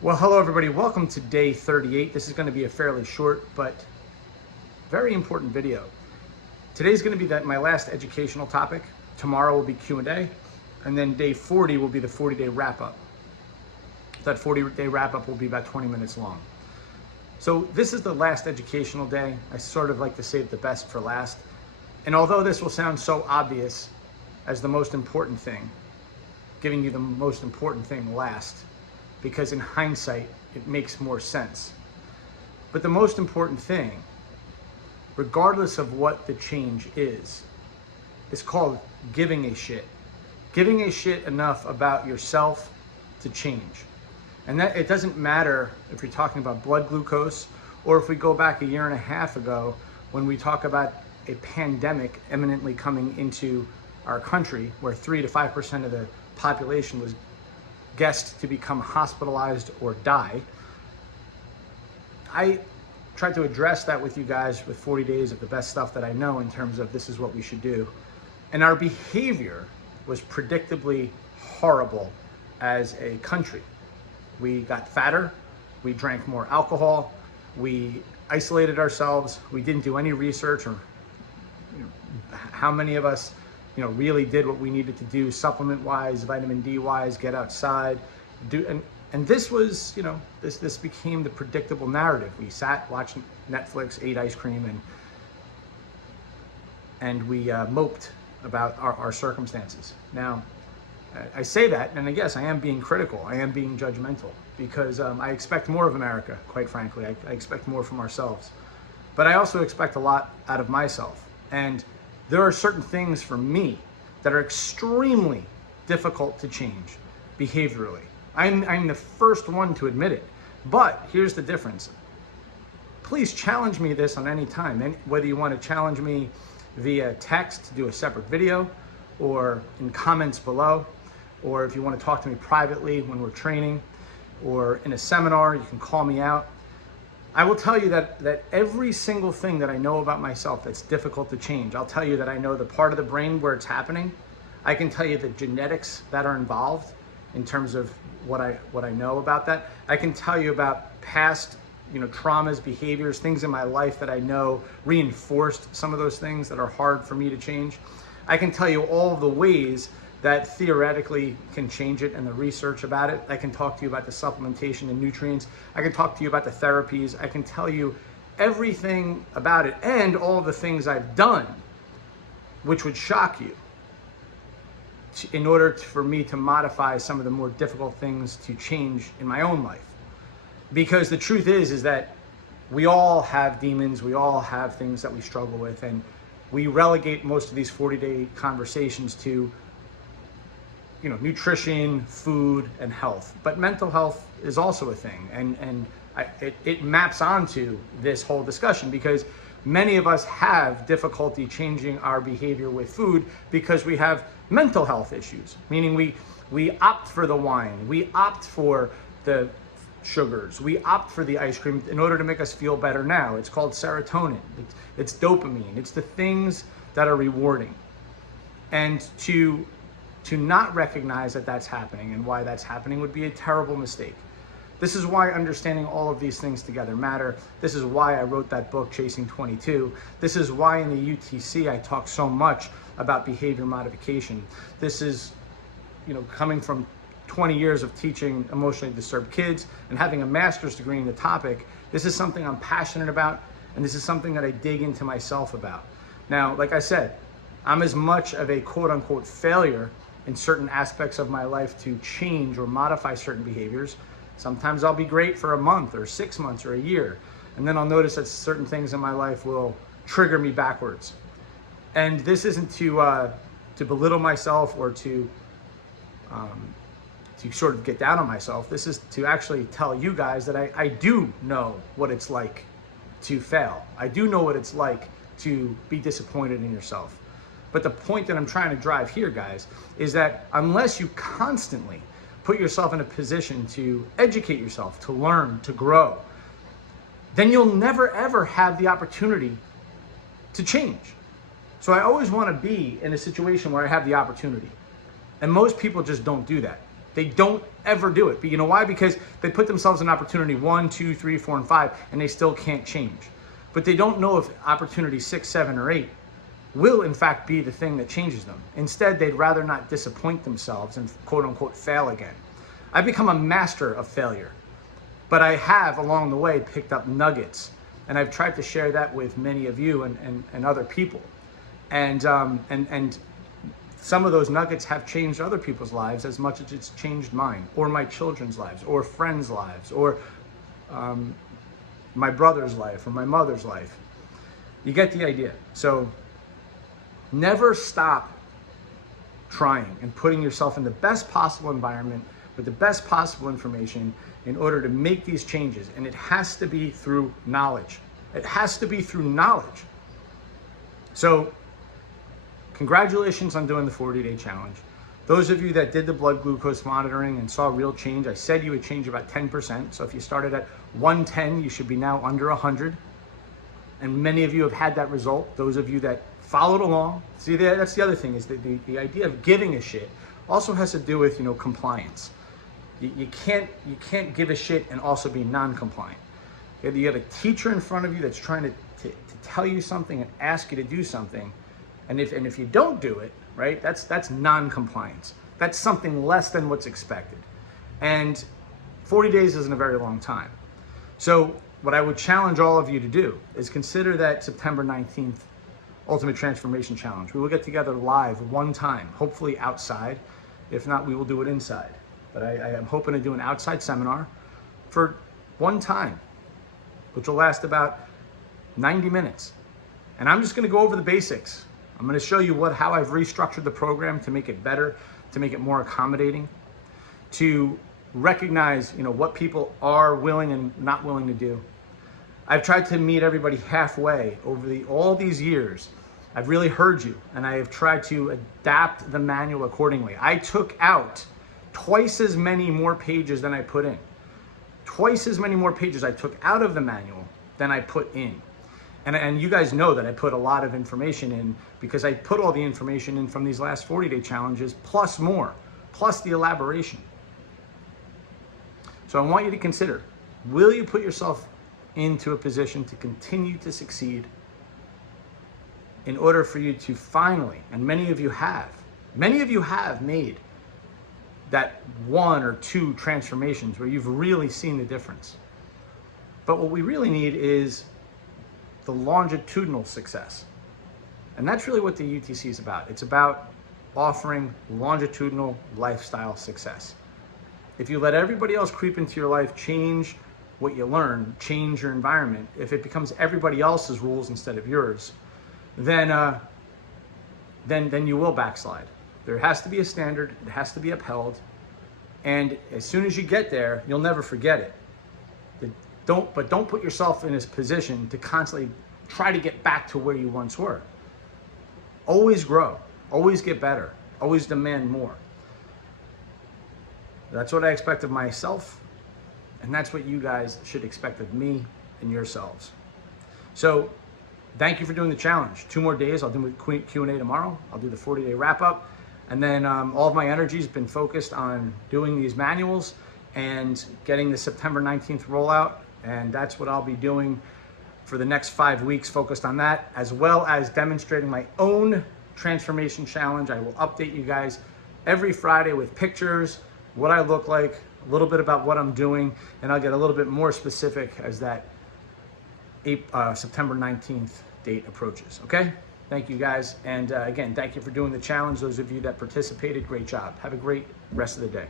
Well, hello everybody. Welcome to day 38. This is going to be a fairly short but very important video. Today's going to be my last educational topic. Tomorrow will be Q&A, and then day 40 will be the 40-day wrap-up. That 40-day wrap-up will be about 20 minutes long. So this is the last educational day. I sort of like to save the best for last. And although this will sound so obvious as the most important thing, giving you the most important thing last, because in hindsight, it makes more sense. But the most important thing, regardless of what the change is called giving a shit. Giving a shit enough about yourself to change. And that it doesn't matter if you're talking about blood glucose, or if we go back a year and a half ago when we talk about a pandemic imminently coming into our country where 3 to 5% of the population was guessed to become hospitalized or die. I tried to address that with you guys with 40 days of the best stuff that I know in terms of this is what we should do. And our behavior was predictably horrible as a country. We got fatter, we drank more alcohol, we isolated ourselves, we didn't do any research or how many of us really did what we needed to do supplement-wise, vitamin D-wise, get outside, and this was, this became the predictable narrative. We sat, watched Netflix, ate ice cream, and we moped about our circumstances. Now, I say that, and I guess I am being critical, I am being judgmental, because I expect more of America, quite frankly. I expect more from ourselves. But I also expect a lot out of myself. And there are certain things for me that are extremely difficult to change behaviorally. I'm the first one to admit it. But here's the difference. Please challenge me this on any time. And whether you want to challenge me via text to do a separate video, or in comments below, or if you want to talk to me privately when we're training, or in a seminar, you can call me out. I will tell you that every single thing that I know about myself that's difficult to change, I'll tell you that I know the part of the brain where it's happening. I can tell you the genetics that are involved in terms of what I know about that. I can tell you about past traumas, behaviors, things in my life that I know reinforced some of those things that are hard for me to change. I can tell you all of the ways that theoretically can change it and the research about it. I can talk to you about the supplementation and nutrients. I can talk to you about the therapies. I can tell you everything about it and all of the things I've done, which would shock you, in order for me to modify some of the more difficult things to change in my own life. Because the truth is that we all have demons, we all have things that we struggle with, and we relegate most of these 40-day conversations to nutrition, food, and health. But mental health is also a thing, and it maps onto this whole discussion, because many of us have difficulty changing our behavior with food because we have mental health issues, meaning we opt for the wine, we opt for the sugars, we opt for the ice cream in order to make us feel better now. It's called serotonin, it's dopamine, it's the things that are rewarding. And to not recognize that that's happening and why that's happening would be a terrible mistake. This is why understanding all of these things together matter. This is why I wrote that book, Chasing 22. This is why in the UTC I talk so much about behavior modification. This is, coming from 20 years of teaching emotionally disturbed kids and having a master's degree in the topic, this is something I'm passionate about, and this is something that I dig into myself about. Now, like I said, I'm as much of a quote-unquote failure in certain aspects of my life to change or modify certain behaviors. Sometimes I'll be great for a month or 6 months or a year, and then I'll notice that certain things in my life will trigger me backwards. And this isn't to belittle myself or to sort of get down on myself. This is to actually tell you guys that I do know what it's like to fail. I do know what it's like to be disappointed in yourself. But the point that I'm trying to drive here, guys, is that unless you constantly put yourself in a position to educate yourself, to learn, to grow, then you'll never ever have the opportunity to change. So I always want to be in a situation where I have the opportunity. And most people just don't do that. They don't ever do it. But you know why? Because they put themselves in opportunity 1, 2, 3, 4, and 5, and they still can't change. But they don't know if opportunity 6, 7, or 8 will in fact be the thing that changes them. Instead, they'd rather not disappoint themselves and quote unquote fail again. I've become a master of failure, but I have along the way picked up nuggets, and I've tried to share that with many of you and other people. And some of those nuggets have changed other people's lives as much as it's changed mine, or my children's lives, or friends' lives, or my brother's life, or my mother's life. You get the idea. So never stop trying and putting yourself in the best possible environment with the best possible information in order to make these changes. And it has to be through knowledge. It has to be through knowledge. So congratulations on doing the 40-day challenge. Those of you that did the blood glucose monitoring and saw real change, I said you would change about 10%. So if you started at 110, you should be now under 100. And many of you have had that result. Those of you that followed along. See, that's the other thing, is that the idea of giving a shit also has to do with, compliance. You can't give a shit and also be non-compliant. You have a teacher in front of you that's trying to tell you something and ask you to do something. And if you don't do it, right, that's non-compliance. That's something less than what's expected. And 40 days isn't a very long time. So what I would challenge all of you to do is consider that September 19th Ultimate Transformation Challenge. We will get together live one time, hopefully outside. If not, we will do it inside. But I am hoping to do an outside seminar for one time, which will last about 90 minutes. And I'm just gonna go over the basics. I'm gonna show you how I've restructured the program to make it better, to make it more accommodating, to recognize what people are willing and not willing to do. I've tried to meet everybody halfway over all these years. I've really heard you, and I have tried to adapt the manual accordingly. I took out twice as many more pages than I put in. Twice as many more pages I took out of the manual than I put in. And you guys know that I put a lot of information in because I put all the information in from these last 40-day challenges, plus more, plus the elaboration. So I want you to consider, will you put yourself into a position to continue to succeed in order for you to finally, and many of you have made that 1 or 2 transformations where you've really seen the difference. But what we really need is the longitudinal success. And that's really what the UTC is about. It's about offering longitudinal lifestyle success. If you let everybody else creep into your life, change what you learn, change your environment, if it becomes everybody else's rules instead of yours, then you will backslide. There has to be a standard, it has to be upheld, and as soon as you get there, you'll never forget it. But don't put yourself in this position to constantly try to get back to where you once were. Always grow, always get better, always demand more. That's what I expect of myself, and that's what you guys should expect of me and yourselves. So thank you for doing the challenge. 2 more days, I'll do a Q&A tomorrow. I'll do the 40-day wrap-up. And then all of my energy has been focused on doing these manuals and getting the September 19th rollout. And that's what I'll be doing for the next 5 weeks, focused on that, as well as demonstrating my own transformation challenge. I will update you guys every Friday with pictures, what I look like, a little bit about what I'm doing, and I'll get a little bit more specific as that September 19th date approaches, okay? Thank you guys, and again, thank you for doing the challenge. Those of you that participated, great job. Have a great rest of the day.